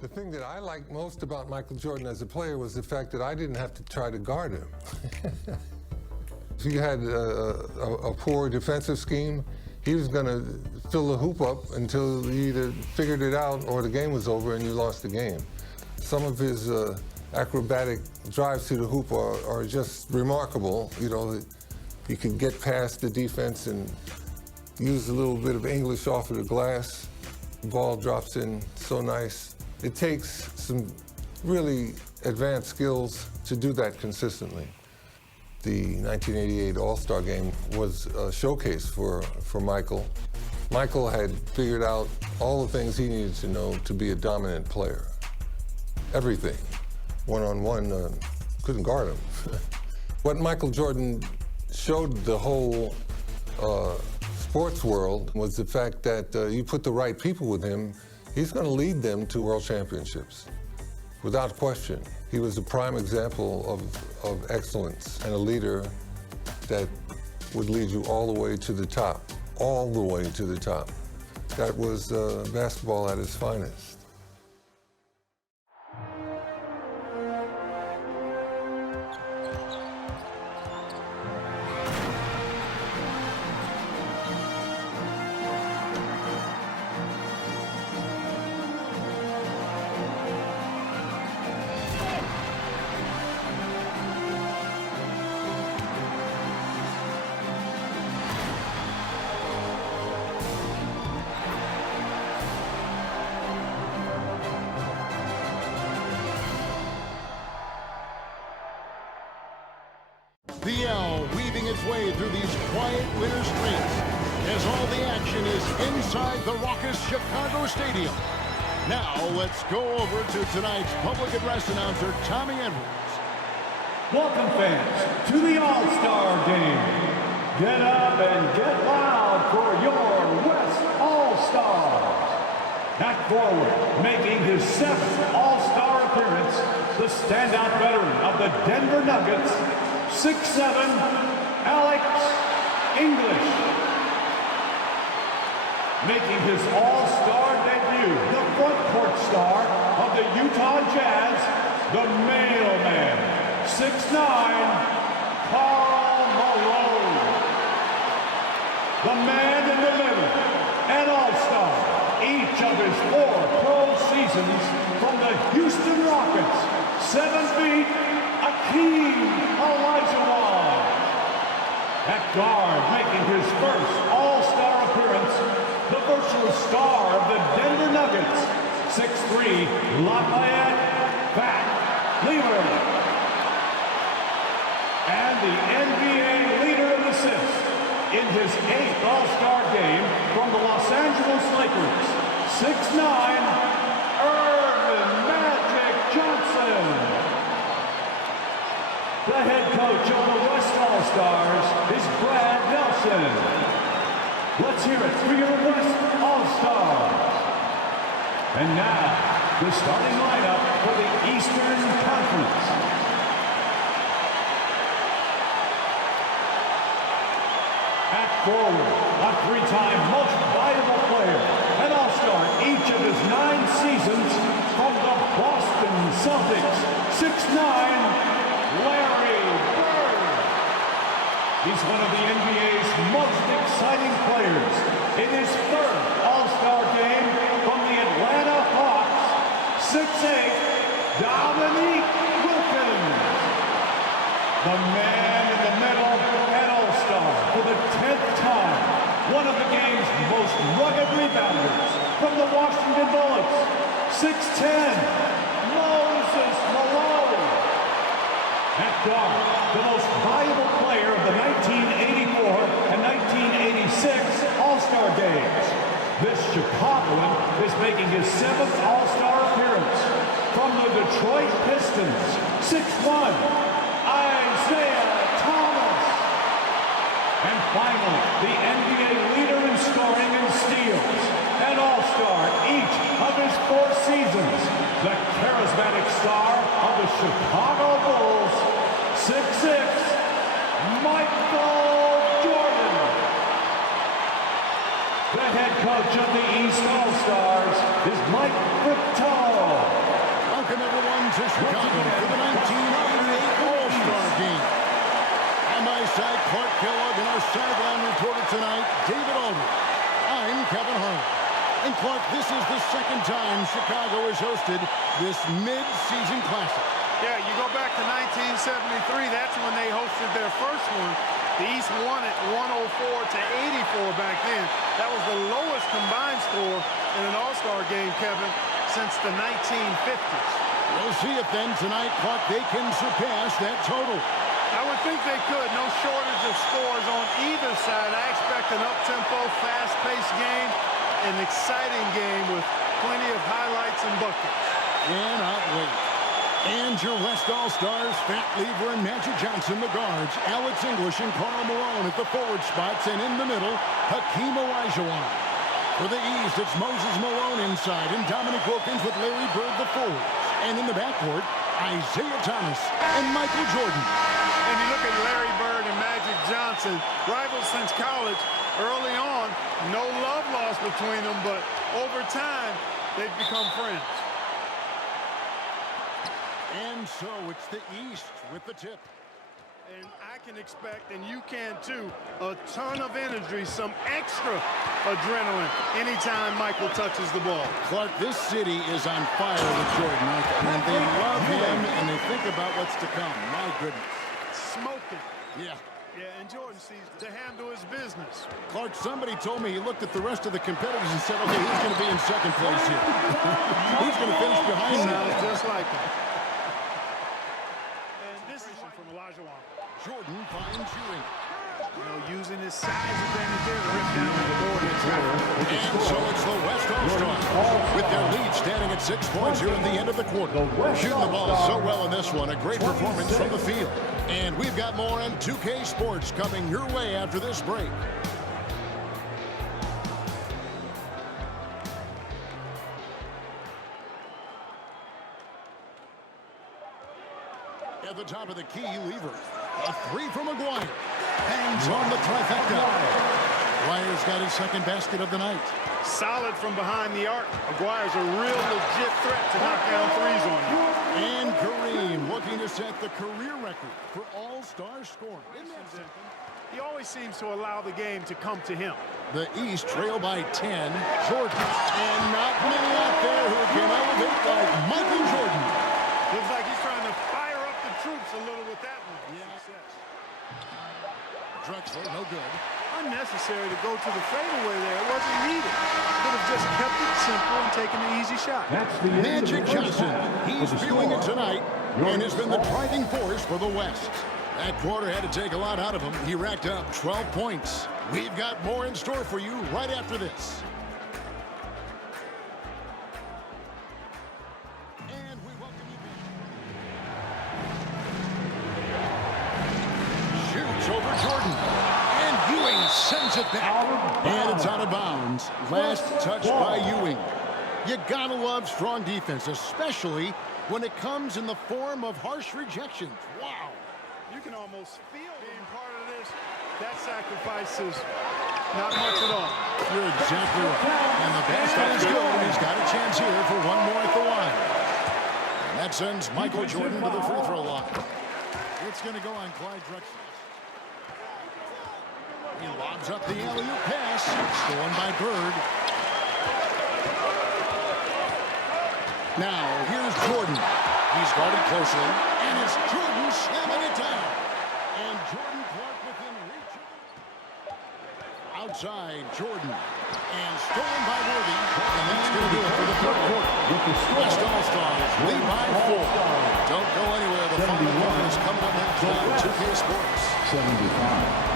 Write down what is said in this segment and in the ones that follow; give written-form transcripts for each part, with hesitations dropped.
The thing that I liked most about Michael Jordan as a player was the fact that I didn't have to try to guard him. If you had a poor defensive scheme, he was going to fill the hoop up until you either figured it out or the game was over and you lost the game. Some of his acrobatic drives to the hoop are just remarkable. You know, he can get past the defense and use a little bit of English off of the glass. The ball drops in so nice. It takes some really advanced skills to do that consistently. The 1988 All-Star Game was a showcase for Michael. Michael had figured out all the things he needed to know to be a dominant player. Everything. One-on-one, couldn't guard him. What Michael Jordan showed the whole sports world was the fact that you put the right people with him, he's going to lead them to world championships, without question. He was a prime example of excellence and a leader that would lead you all the way to the top, all the way to the top. That was basketball at its finest. The L weaving its way through these quiet winter streets as all the action is inside the raucous Chicago Stadium. Now let's go over to tonight's public address announcer, Tommy Edwards. Welcome, fans, to the All-Star Game. Get up and get loud for your West All-Stars. At forward, making his 7th All-Star appearance, the standout veteran of the Denver Nuggets, 6'7", Alex English. Making his All-Star debut, the front court star of the Utah Jazz, the mailman, 6'9", Karl Malone. The man in the middle, an All-Star, each of his 4 pro seasons from the Houston Rockets, 7 feet, Kareem. At guard, making his first All-Star appearance, the virtual star of the Denver Nuggets, 6'3", Lafayette Fat Lever. And the NBA leader in assists in his 8th All-Star game from the Los Angeles Lakers, 6'9", Irvin Magic Johnson. The head coach of the West All-Stars is Brad Nelson. Let's hear it for your West All-Stars. And now, the starting lineup for the Eastern Conference. At forward, a 3-time most valuable player, an All-Star each of his 9 seasons from the Boston Celtics, 6'9", Larry Bird. He's one of the NBA's most exciting players. In his 3rd All-Star game from the Atlanta Hawks, 6'8", Dominique Wilkins. The man in the middle, an All-Star for the 10th time. One of the game's most rugged rebounders from the Washington Bullets, 6'10", Moses Malone. At guard, the most valuable player of the 1984 and 1986 All-Star Games. This Chicagoan is making his 7th All-Star appearance from the Detroit Pistons, 6'1", Isaiah Thomas. And finally, the NBA leader in scoring and steals, an All-Star each of his 4 seasons, the charismatic star of the Chicago Bulls, 6'6", Michael Jordan. The head coach of the East All-Stars is Mike Fratello. Welcome, everyone, to Chicago for the 1988 All-Star Game. On my side, Clark Kellogg, and our sideline reporter tonight, David Aldridge. I'm Kevin Harlan. And Clark, this is the second time Chicago has hosted this mid-season classic. Yeah, you go back to 1973, that's when they hosted their first one. The East won it 104-84 back then. That was the lowest combined score in an All-Star game, Kevin, since the 1950s. We'll see if then tonight, Clark, they can surpass that total. I would think they could. No shortage of scores on either side. I expect an up-tempo, fast-paced game, an exciting game with plenty of highlights and buckets. Cannot wait. And your West All-Stars, Fat Lever and Magic Johnson, the guards, Alex English and Karl Malone at the forward spots, and in the middle, Hakeem Olajuwon. For the East, it's Moses Malone inside, and Dominic Wilkins with Larry Bird the forwards. And in the backcourt, Isaiah Thomas and Michael Jordan. And you look at Larry Bird and Magic Johnson, rivals since college. Early on, no love lost between them, but over time, they've become friends. And so it's the East with the tip. And I can expect, and you can too, a ton of energy, some extra adrenaline anytime Michael touches the ball. Clark, this city is on fire with Jordan. And they love him, and they think about what's to come. My goodness. Smoking. Yeah. Yeah, and Jordan sees to handle his business. Clark, somebody told me he looked at the rest of the competitors and said, okay, who's going to be in second place here? Who's going to finish behind me? Sounds just like him. And this is from Olajuwon. Jordan finds Ewing. You know, using his size advantage there to rip down the board. And so it's the West All-Stars with their lead standing at 6 points here at the end of the quarter. Shooting the ball so well in this one. A great performance from the field. And we've got more on 2K Sports coming your way after this break. At the top of the key, Lever. A three from McGuire. Hangs on the trifecta. McGuire's got his second basket of the night. Solid from behind the arc. McGuire's a real legit threat to knock down threes on you. And Kareem looking to set the career record for all-star scoring. Isn't that something? He always seems to allow the game to come to him. The East trail by 10. Jordan. And not many out there who can elevate like Michael Jordan. Looks like he's trying to fire up the troops a little with that one. Yeah. Drexler, no good. Unnecessary to go to the fadeaway there. It wasn't needed. Could have just kept it simple and taken the easy shot. Magic Johnson, he's feeling it tonight and has been the driving force for the West. That quarter had to take a lot out of him. He racked up 12 points. We've got more in store for you right after this. And we welcome you back. Shoots over Jordan. And Ewing sends it back. And it's out of bounds. Last touch by Ewing. You gotta love strong defense, especially when it comes in the form of harsh rejections. Wow. You can almost feel being part of this. That sacrifice is not much at all. You're exactly right. And the basket is good, and he's got a chance here for one more at the line. And that sends Michael Jordan to the free throw line. It's going to go on Clyde Drexler. He lobs up the alley-oop pass. Stolen by Bird. Now, here's Jordan. He's guarded closely. And it's Jordan slamming it down. And Jordan Clark within reach. Outside, Jordan. And stolen by Worthy. And that's going to do it for the third quarter. West All-Stars lead by 4. Don't go anywhere. The final quarter is coming up next on 2K Sports. 75.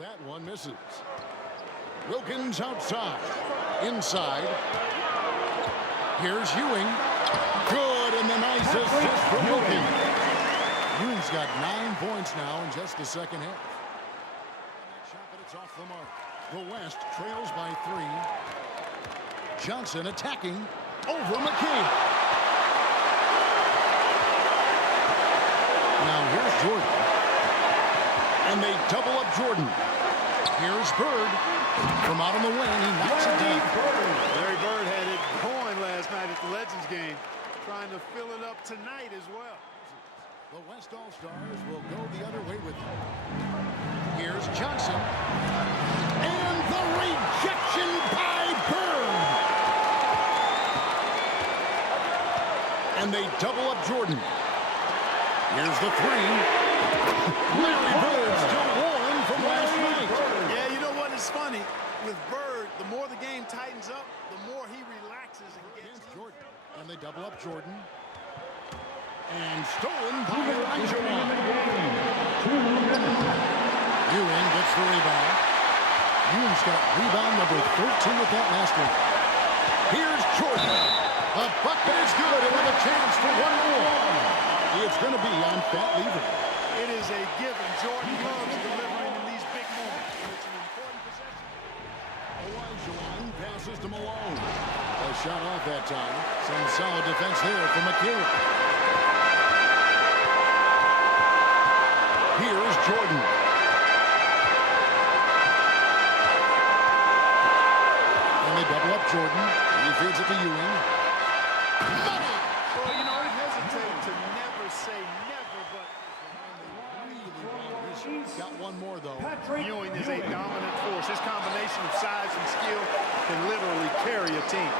That one misses. Wilkins outside. Inside. Here's Ewing. Good, and the nice assist from Wilkins. Ewing's got 9 points now in just the second half. Shot, but it's off the mark. The West trails by 3. Johnson attacking over McKay. Now here's Jordan. And they double up Jordan. Here's Bird from out on the wing. He knocks it down. Larry Bird had it going last night at the Legends game, trying to fill it up tonight as well. The West All-Stars will go the other way with him. Here's Johnson. And the rejection by Bird. And they double up Jordan. Here's the three. Larry Bird still warm from last night. Yeah, you know what is funny? With Bird, the more the game tightens up, the more he relaxes and gets Jordan. And they double up Jordan. And stolen by Ewing. Ewing gets the rebound. Ewing's got rebound number 13 with that last one. Here's Jordan. The bucket is good and with a chance for one more. It's going to be on Fat Lever. It is a given. Jordan loves delivering in these big moments. It's an important possession. Ewing passes to Malone. A shot off that time. Some solid defense there from McKinney. Here's Jordan. And they double up Jordan. He feeds it to Ewing. Money! Well, you know, I hesitate to never say never, but He's got one more, though. Ewing is a dominant force. His combination of size and skill can literally carry a team.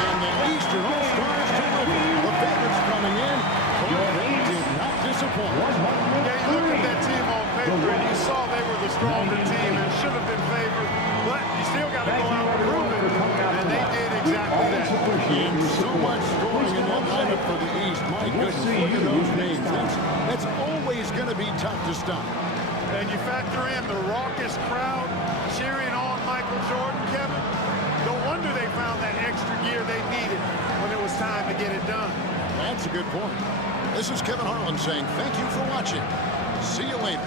And the Eastern All-Stars deliver. The favorites coming in. But they did not disappoint. Yeah, you look at that team on paper and you saw they were the stronger team and should have been favored, but you still got to go out and prove it. And they did exactly that. And so much scoring in that lineup for the East. My goodness, look at those names. That's always going to be tough to stop. And you factor in the raucous crowd cheering on Michael Jordan, Kevin. No wonder they found that extra gear they needed when it was time to get it done. That's a good point. This is Kevin Harlan saying thank you for watching. See you later.